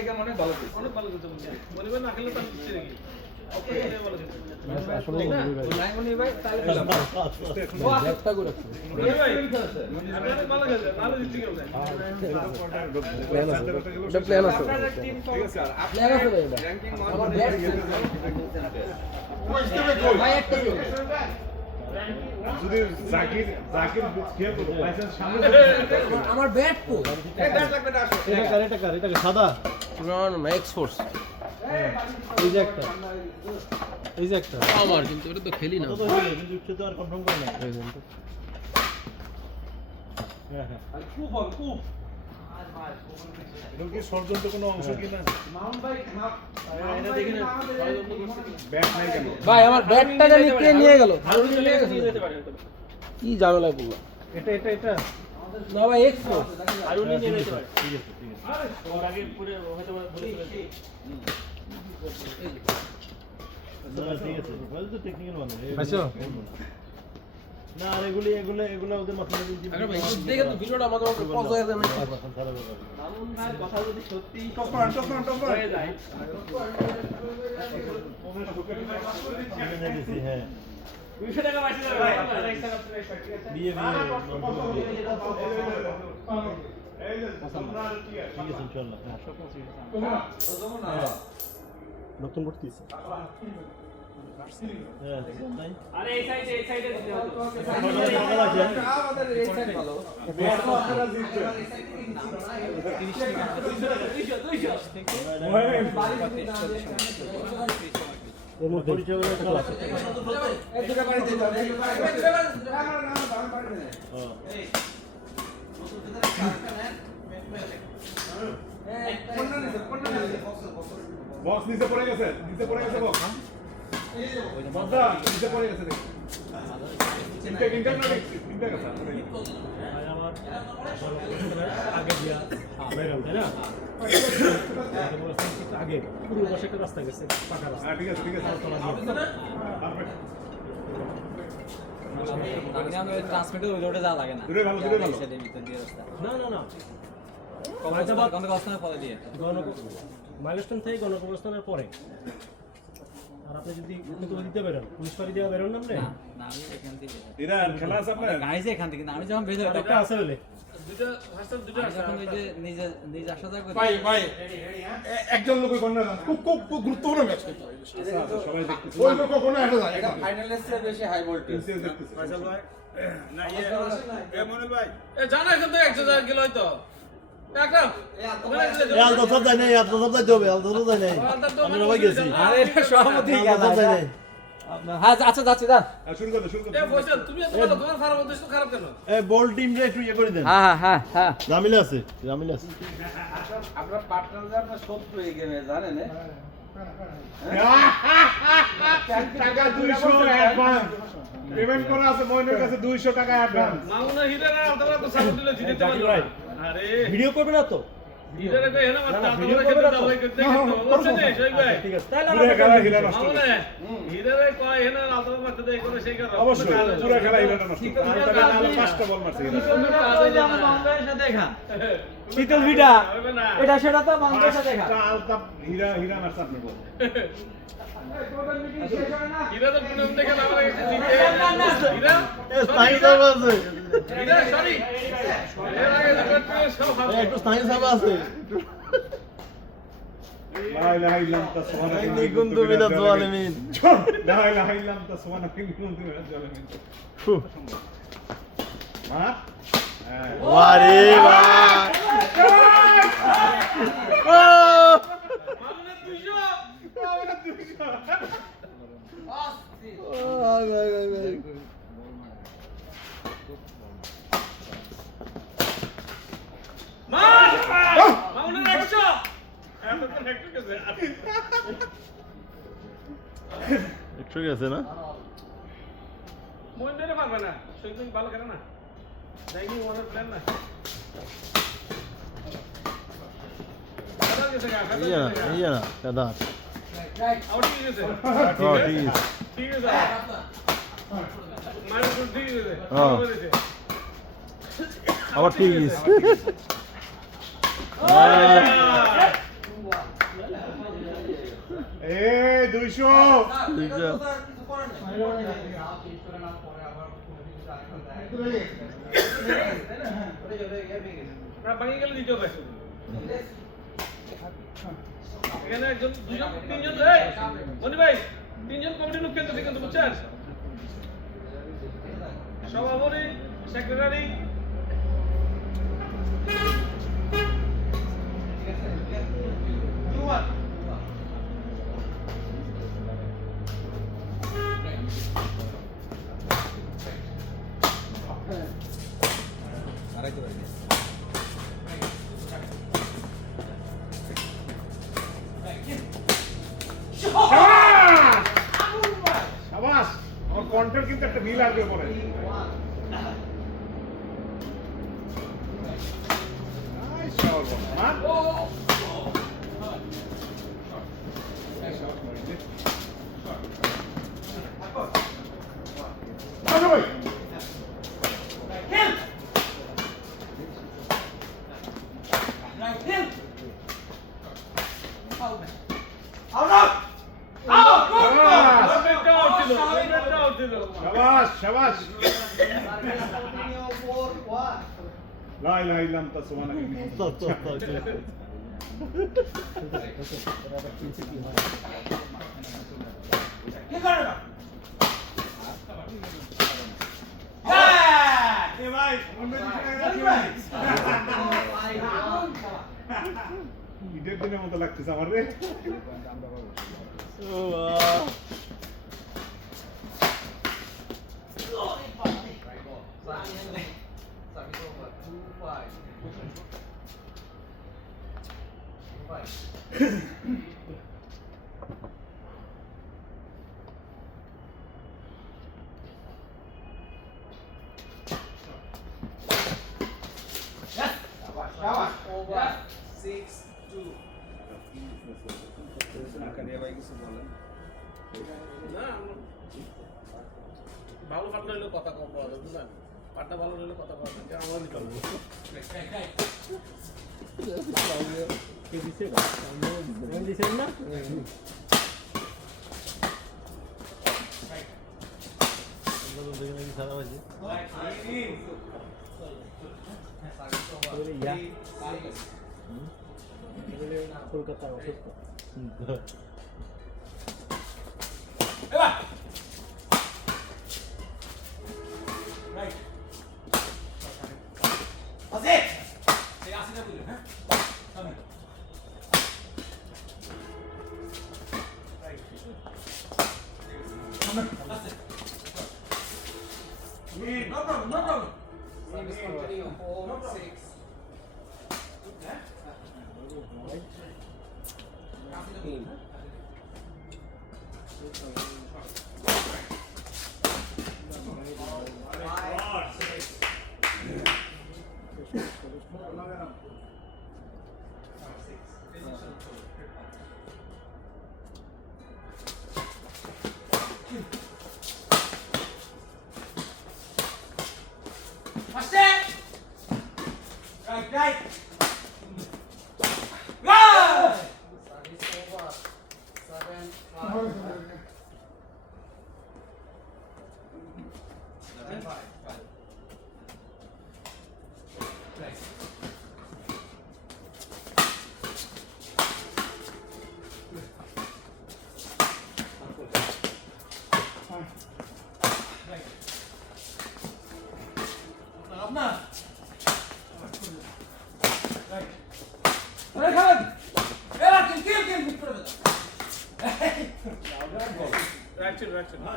Item অনেক ভালো হয়েছে। অনেক ভালো করতে বলছে মনে হয় না খেলে তার দিচ্ছে নাকি ভালো করতে আসলে লাইমনি ভাই তাহলে একটা করে মনে ভাই আপনারা ভালো গেছে ভালো দিচ্ছে কেউ না এটা প্ল্যান আছে আপনার টিম ঠিক আছে প্ল্যান আছে এটা র‍্যাঙ্কিং আমার ব্যাট ভাই একটা যদি জাকির খেয়ে করবো লাইসেন্স সামনে আমার ব্যাট কো এই 10 লাখ টাকা আসছে এটা সাদা পুরান ম্যাক্স ফোর্স এই যে একটা আমার কিন্তু এটা তো খেলি না তো উঠছে তো আর কনফার্ম করে না হ্যাঁ আর খুব হবে খুব এগুলো কি ষড়যন্ত্র কোনো অংশ কি না মাউন্ট ভাই এটা দেখি না ষড়যন্ত্র করছে ব্যাট নাই কেন ভাই আমার ব্যাটটা জানি কে নিয়ে গেল ভালো নিয়ে যেতে পারে কি ঝামেলা করলো এটা না ভাই এক্স ফোর্স আরো নিয়ে যেতে পারে ঠিক আছে ওর আগে পুরো হয়তো বলে ঠিক আছে বল তো টেকনিক্যাল মানে আচ্ছা না আর এগুলো ওদের মাথায় দিয়ে আরে ভাই দেখে তো ভিডিওটা আমাদের পজ হয়ে যাবে মামুন ভাই কথা যদি সত্যি টপ হয়ে যায় হ্যাঁ 200 টাকা বাঁচে যাবে ভাই বিয়ে ঠিক আছে ইনশাআল্লাহ হ্যাঁ নতুন করতেছি হ্যাঁ তাই আরে এই সাইডে দিতে হবে আমাদের এই সাইড ভালো এর মধ্যে পরিচয়গুলো একটা ক্লাস এই দুটো বাড়ি দিতে হবে বক্স নিচে পড়ে গেছে বক্স বক্সটা নিচে পড়ে গেছে তিনটা গেছে আমার আগে দিয়া বেরোল তাই না আগে পুরো পাশে একটা রাস্তা গেছে পাকা রাস্তা হ্যাঁ ঠিক আছে পারফেক্ট ট্রান্সমিটার ওই রোডে যাওয়া লাগে না দূরে ভালো না না না গণকবরস্থানের ফলে দিয়ে মাইলস্টোন থেকে গণকবরস্থানের পরে আর আপনি যদি দিতে বেরোন পুলিশ ফাঁড়ি দিয়ে বেরোন না আপনি না আমি এখান থেকে এরা খেলা আছে আপনার গাড়ি এখান থেকে না আমি যখন বের হই একটা আছে বলে দুটো হাসপাতাল দুটো আছে যখন ওই যে নিজে আসা যায় ভাই একজন লোক কোন না খুব গুরুত্বপূর্ণ ম্যাচ কিন্তু সবাই দেখতেছে ওই লোক কোন একটা যায় এটা ফাইনালের চেয়ে বেশি হাই ভোল্টেজ দেখতেছে ফয়সাল ভাই না এ মনে ভাই এ জানা এখান থেকে 100 কিলো হয়তো একটা আলতো সব যায় নাই আলতো সব যাইতে হবে আলতো সব যায় নাই আমি সবাই গেছি আরে এটা সহমতি গেল সব যায় নাই হ্যাঁ আচ্ছা যাচ্ছি দাঁড় শুরু করো এ ফয়সাল তুমি এত ভালো তোমার খারাপ হচ্ছে খারাপ কেন এ বল টিম রে একটু ইয়ে করে দেন হ্যাঁ জামিলা আছে আপনার পার্টনার আপনার শত্রু এই গেমে জানেন টাকা 200 অ্যাডভান্স পেমেন্ট করা আছে মইনের কাছে 200 টাকা অ্যাডভান্স মামুনা হিরেরা আলাদা তো সাপোর্ট দিলে জিতে জাকির ভাই আরে ভিডিও করবে না তো হিরেরা কই হেনা মারতা ভিডিও তোমরা করবে খেতে না তো? দাও করতে কিন্তু বলছেন না সেই ভাই ঠিক আছে তাহলে পুরো খেলা হিলা নষ্ট মামুনা হিরেরা কই হেনা আলাদা মারতে দেই করে সেই করে অবশ্যই পুরো খেলা হিলা নষ্ট আর পাঁচটা বল মারছে শীতল ভিটা হবে না এটা সেটা তো বাংলাদেশ দেখা আলতা হীরা মারছে আপনার বল হিরা তো পুনম দেখে না আমার কাছে জিতে হিরা স্থায়ী সাহেব আছে হিরা সরি এর আগে তো সব ভালো একটু স্থায়ী সাহেব আছে لا اله الا انت سبحانك اني كنت من الظالمين لا اله الا انت سبحانك اني كنت من الظالمين ما ওয়ারে ভাই মামুনা 200 আমরা 200 মার মামুনা 100 এত তো একটু গেছে একটু গেছে না মন ধরে পারবে না সেই তুমি ভালো খেলে না দেখি ওনার প্ল্যান না ইয়া না দাদা আউট ঠিক আছে ঠিক আছে মার ঠিক আছে আবার ঠিক আছে 200 না ভাঙি গেলে দিতে হবে এখানে একজন দুজন তিনজন এই মনি ভাই তিনজন কমিটি লোক খেলতে কিন্তু বুঝছেন সভাপতি সেক্রেটারি শাবাশ আমার কন্টেন্ট কিন্তু একটা মিল আসবে পরে আই শাবাশ হ্যাঁ আচ্ছা ভাই শাবাশ শাবাশ লা ইলাহা ইল্লা আনতা সুবহানাকা ঈদের দিনের মতো লাগতেছে আমার রে না ভালো পার্টনার হলে কথা কম পাওয়া যায় বুঝলেন পার্টনার ভালো হলে কথা পাওয়া যায় আমরা নিতে পারবো দিছেন না কলকাতা অসুস্থ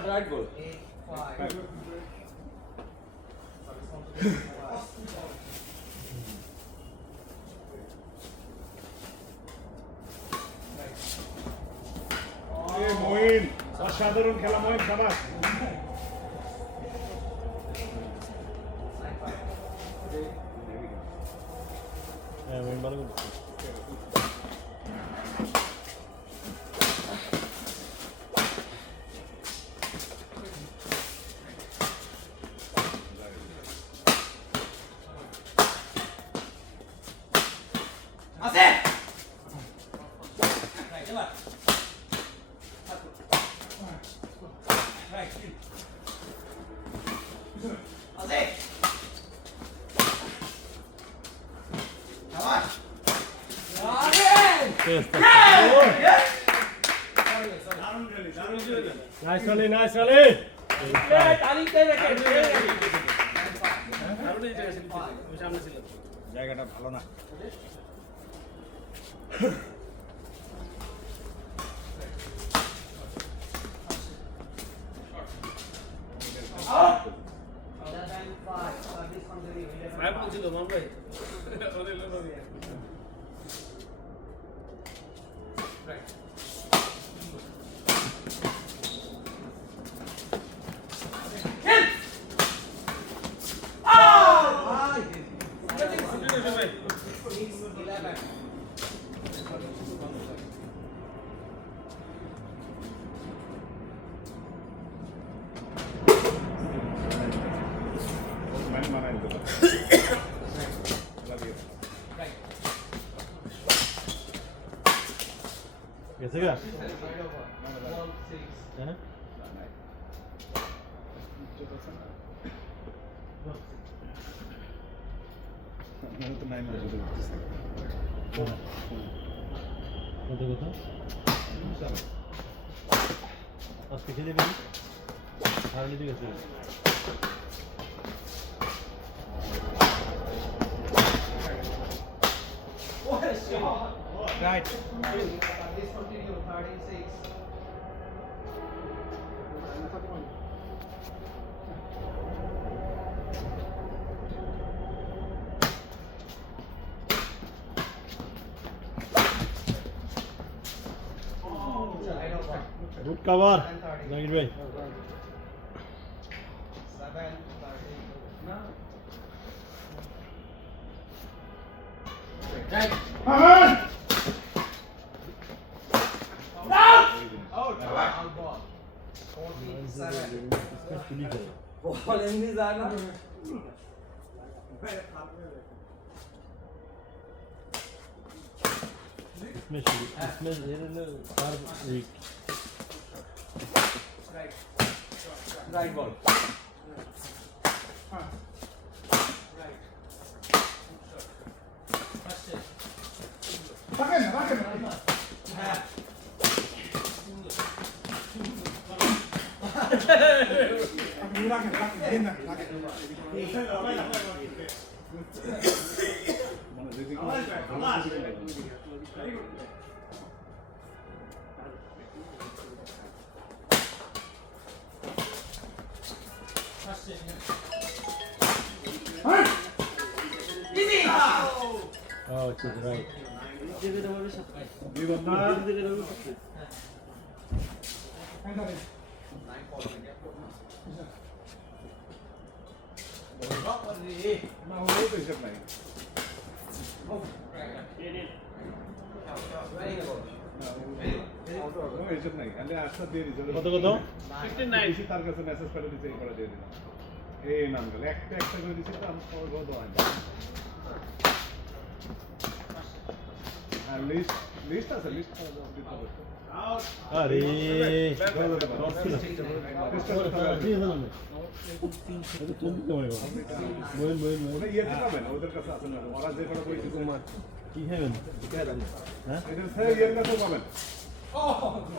Right goal. মঈন অসাধারণ খেলা মঈন শাবাশ ভালো নাইস রালি, নাইস রালি। জায়গাটা ভালো না। ফাইভ বলছিল মান ভাই মানায় দিতে পারে। গেছে গা? হ্যাঁ? আমি তো 9 বছর ধরে করতেছি। কত কথা? আজকে খেলে দিবি? হারলে দিয়ে গেছে। রাইট। গুড কভার জাহির ভাই। इसमें हर वीक রাইট বল রাখেন রাখেন আপনি রাখেন রাখেন দেন না রাখেন মানে যদি Oh, it's right. না হলেও তো হিসাব নাই। কোনো হিসাব নাই। খালি আস্থা দিয়ে দিছে। কত কত? 59 তার কাছে মেসেজ করে দিছে এই করে দিয়ে দিলাম। এই নাম গেল একটা একটা করে দিছে তো আমার খবর বড় হয় না। আর লিস্ট আছে লিস্ট আরে ওটা ইয়েতে পাবেন ওদের কাছে আছে না ওরা যে কটা কইছে কি খাবেন? হ্যাঁ এটা স্যার ইয়ের কাছে পাবেন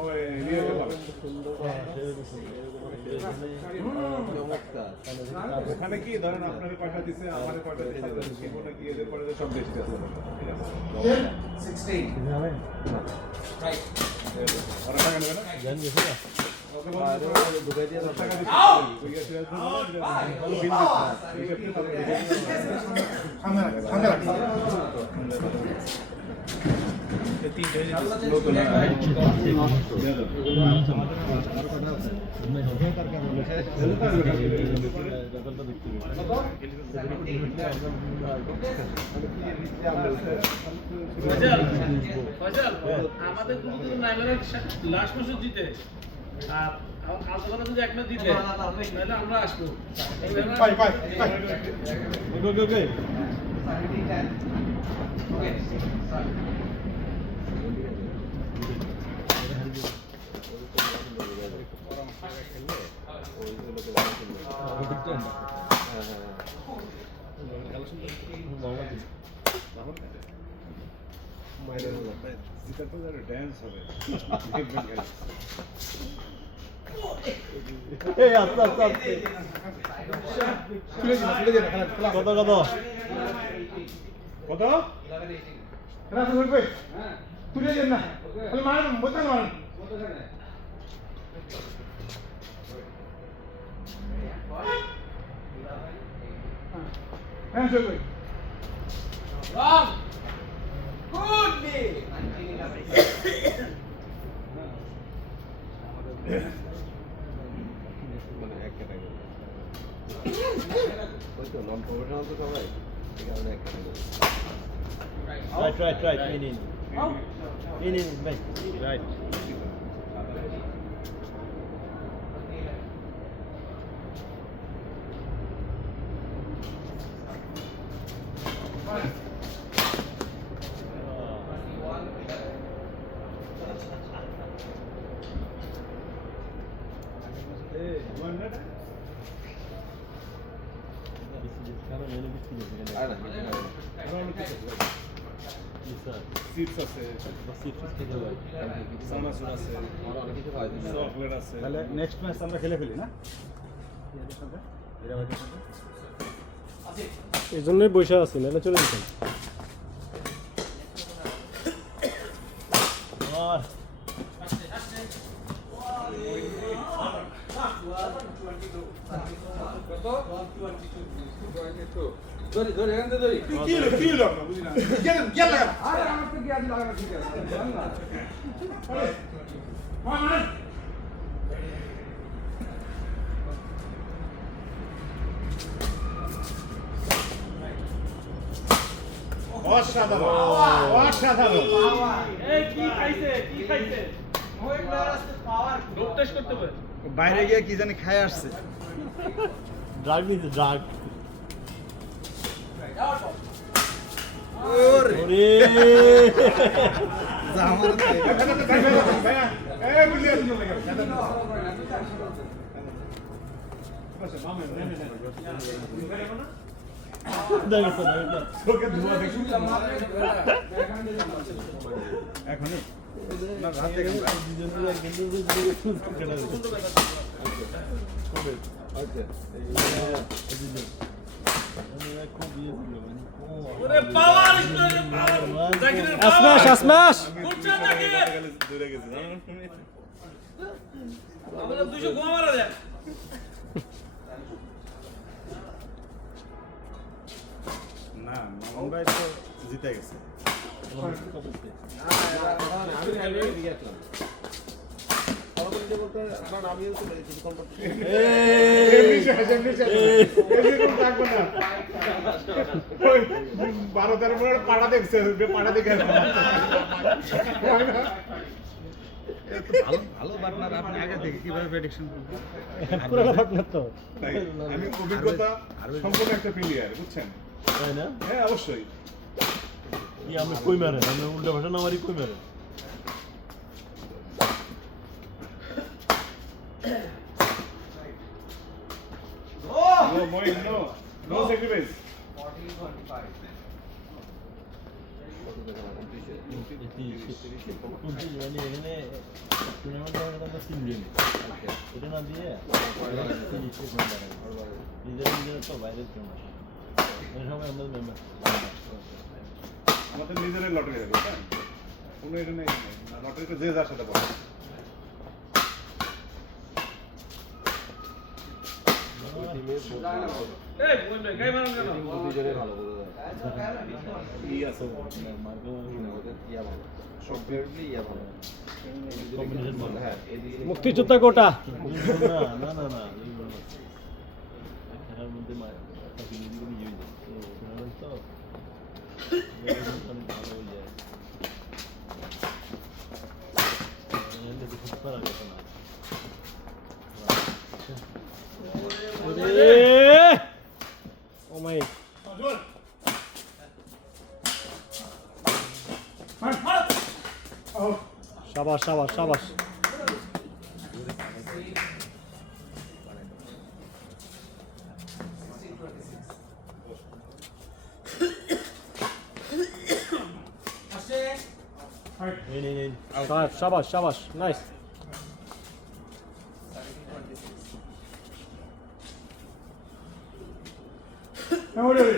ওই ইয়েতে পাবেন ওখানে কি ধরেন আপনাকে কয়টা দিছে আমারে কয়টা দিছে কি কোন কি এদের পরে সব লিস্ট আছে ঠিক আছে 16 রাইট ওরা টাকা নেবে না জান গেছে না? ওকে বলতে ঢুকাই দিয়ে টাকা দিছে ওই ইয়েতে আছে ভালো বিল দিছে সামনে রাখেন সামনে রাখেন আমাদের কিন্তু নাইলারের লাস্ট মাসে দিতে আর আলাদা যদি এক মাস দিতে তাহলে আমরা আসবো বাই বাই বাই ওকে ওকে এটা তো আর ড্যান্স হবে এই আস্তে আস্তে আস্তে তুলে দিন খেলা কত কত কত খেলা শুরু করবে তুলে দিন না খালি মারেন বোঝান মারেন হ্যাঁ শুরু করবে Wrong. Good day. Right. In, mate. Right. Chips আছে সানাসুর আছে চকলেট আছে তাহলে নেক্সট ম্যাচ আমরা খেলে ফেলি না এই জন্যই বসে আছি নাহলে চলে যেতাম কি হলো না বুঝি না গিয়া লাগা আরে আমার তো গিয়া লাগা ঠিক আছে মার অসাধারণ এই কি খাইছে ডোপ টেস্ট করতে পারে বাইরে গিয়ে কি জানি খায় আসছে ড্রাগ নিতে ড্রাগ ওরে আমার এই বুঝলি লাগা তোকে ধোয়া দেখি এখনই না রাত থেকে ওরে পাওয়ার জাকিরের আসমাস কোনটা জাকির দূরে গেছে আমাদের 200 গোয়া মারা দেয় না মামুন ভাই তো জিতে গেছে ভারতের পাড়া দেখছে পাড়া দেখে ভালো পার্টনার আপনি আগে থেকে কিভাবে প্রেডিকশন করবেন পুরো পার্টনার তো তাই আমি অভিজ্ঞতা সম্পূর্ণ একটা প্লেয়ার বুঝছেন তাই না হ্যাঁ অবশ্যই কি আমি কই মারে আমি উল্টা ভাষা না মারি কই মারে নো মোইন নো স্যাক্রিফাইস 14 এটা না দিয়ে নিজের তো বাইরে সবাই আমাদের মেম্বার আমাদের নিজের লটারি হবে তাই কোনো এটা নেই লটারিটা যে যার সাথে পাবে এই বই ভাই গাই মারান কেন ই আছে মুক্তিযোদ্ধা কোটা না খেলার মধ্যে তো ভালো হয়ে যায় ও মাই শাবাশ Ashe. in. শাবাশ শাবাশ nice Now what are we?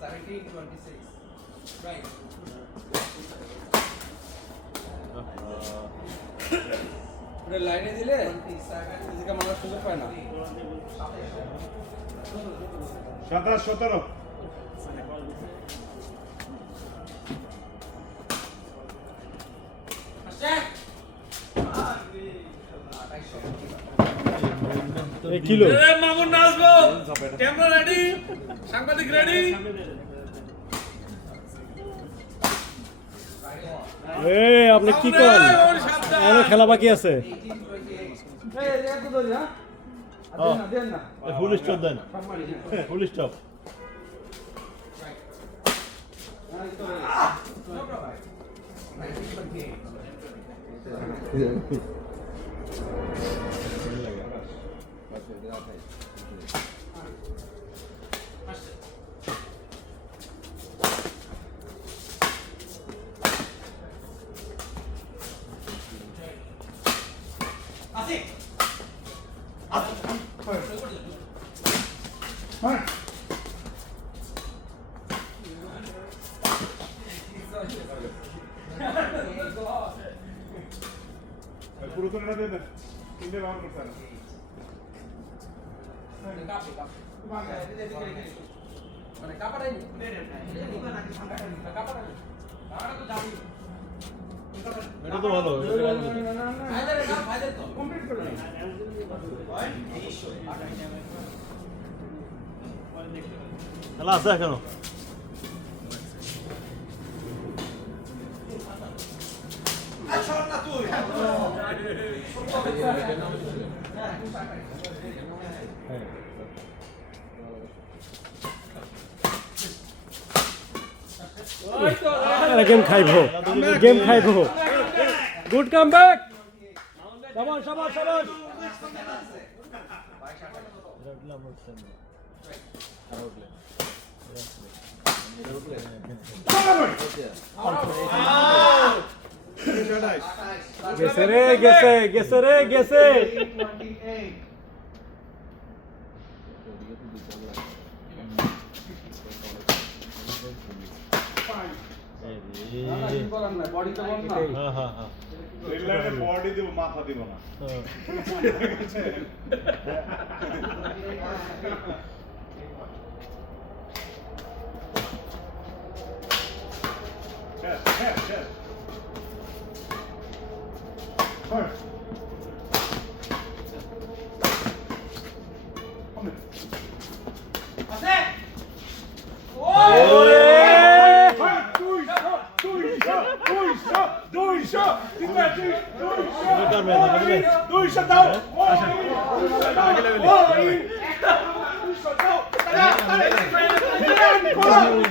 17-26. Right. পুরো লাইনে দিলে এদিকে মারার সুযোগ পায় না। 17-17 এই কিলো এ মামুন নাচবো ক্যামেরা রেডি সাংবাদিক রেডি এই আপনি কি করেন এখনো খেলা বাকি আছে 18-28. Hey, এদিকে তো ধরি, হ্যাঁ? আর দেন না। Full stop then. Full stop. No problem. 19-28. Fine. পুরো তো না দেন তিনটে রাউন্ড করতে না মানে কাপড়াই কাপড় তো যাবি এটা তো ভালো ফায়দারে না ফায়দারে তো Complete করে নাও। খেলা আছে এখনো গেম খাইব গেম খাইব গুড কাম ব্যাক শাবাশ শাবাশ শাবাশ গেছে রে গেছে গেছে রে গেছে 28. করার না বডি তো বল না হ্যাঁ হ্যাঁ হ্যাঁ রেল লাইনে বডি দিব মাথা দিব না Yes. Fine. Come here. আছে Come on!